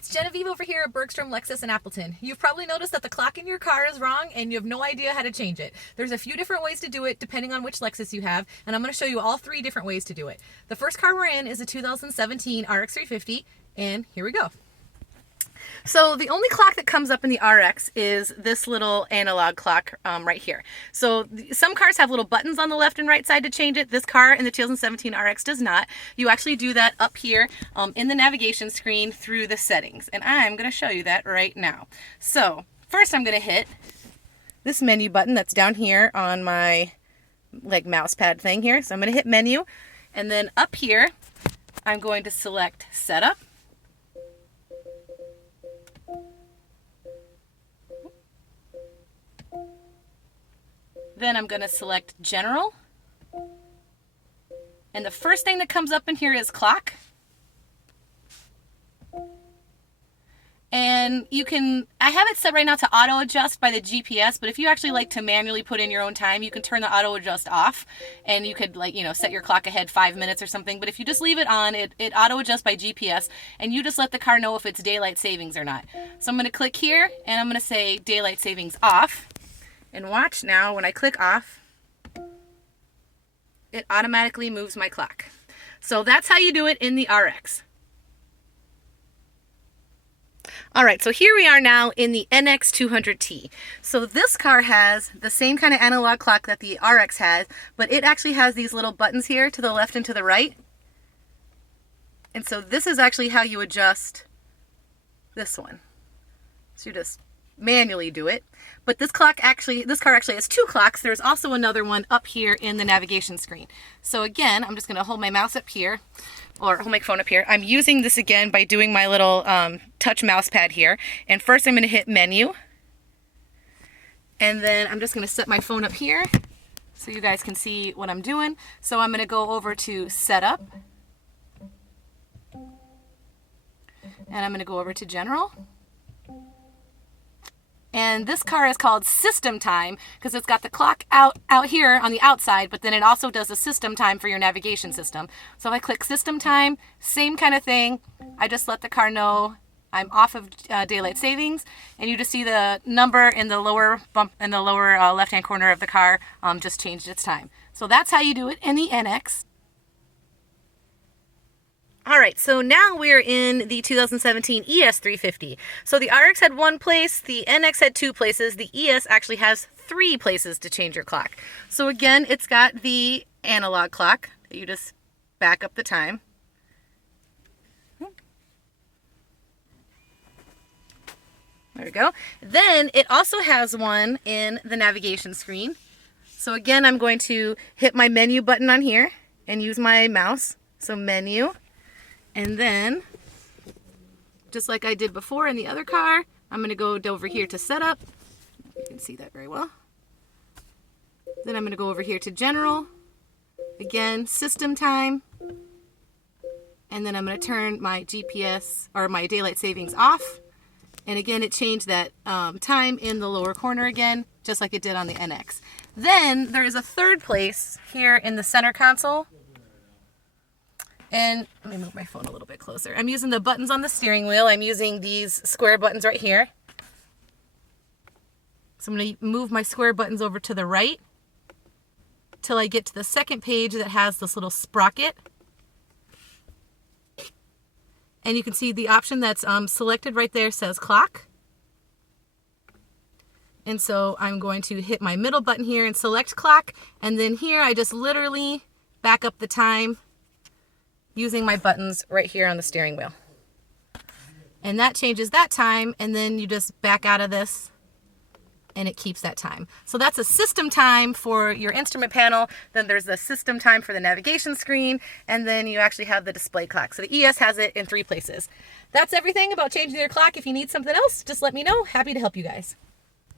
it's Genevieve over here at Bergstrom Lexus in Appleton. You've probably noticed that the clock in your car is wrong and you have no idea how to change it. There's a few different ways to do it depending on which Lexus you have, and I'm going to show you all 3 different ways to do it. The first car we're in is a 2017 RX350, and here we go. So the only clock that comes up in the RX is this little analog clock right here. So some cars have little buttons on the left and right side to change it. This car in the 2017 RX does not. You actually do that up here in the navigation screen through the settings. And I'm going to show you that right now. So first I'm going to hit this menu button that's down here on my mouse pad thing here. So I'm going to hit menu, and then up here I'm going to select setup. Then I'm going to select general. And the first thing that comes up in here is clock. And I have it set right now to auto adjust by the GPS, but if you actually like to manually put in your own time, you can turn the auto adjust off, and you could set your clock ahead 5 minutes or something. But if you just leave it on, it auto adjusts by GPS, and you just let the car know if it's daylight savings or not. So I'm going to click here, and I'm going to say daylight savings off. And watch now, when I click off, it automatically moves my clock. So that's how you do it in the RX. All right, so here we are now in the NX200T. So this car has the same kind of analog clock that the RX has, but it actually has these little buttons here to the left and to the right. And so this is actually how you adjust this one. So you just manually do it. But this car actually has 2 clocks. There's also another one up here in the navigation screen. So again, I'm just going to hold my mouse up here, or hold my phone up here. I'm using this again by doing my little touch mouse pad here. And first I'm going to hit menu. And then I'm just going to set my phone up here so you guys can see what I'm doing. So I'm going to go over to setup. And I'm going to go over to general. And this car is called system time because it's got the clock out here on the outside, but then it also does a system time for your navigation system. So if I click system time, same kind of thing. I just let the car know I'm off of daylight savings, and you just see the number in the lower left-hand corner of the car just changed its time. So that's how you do it in the NX. All right, so now we're in the 2017 ES350. So the RX had 1 place, the NX had 2 places, the ES actually has 3 places to change your clock. So again, it's got the analog clock that you just back up the time. There we go. Then it also has one in the navigation screen. So again, I'm going to hit my menu button on here and use my mouse. So menu. And then, just like I did before in the other car, I'm going to go over here to setup. You can see that very well. Then I'm going to go over here to general. Again, system time. And then I'm going to turn my GPS or my daylight savings off. And again, it changed that time in the lower corner again, just like it did on the NX. Then there is a 3rd place here in the center console. And let me move my phone a little bit closer. I'm using the buttons on the steering wheel. I'm using these square buttons right here. So I'm going to move my square buttons over to the right till I get to the 2nd page that has this little sprocket. And you can see the option that's selected right there says clock. And so I'm going to hit my middle button here and select clock. And then here I just literally back up the time using my buttons right here on the steering wheel. And that changes that time, and then you just back out of this and it keeps that time. So that's a system time for your instrument panel. Then there's the system time for the navigation screen, and then you actually have the display clock. So the ES has it in 3 places. That's everything about changing your clock. If you need something else, just let me know. Happy to help you guys.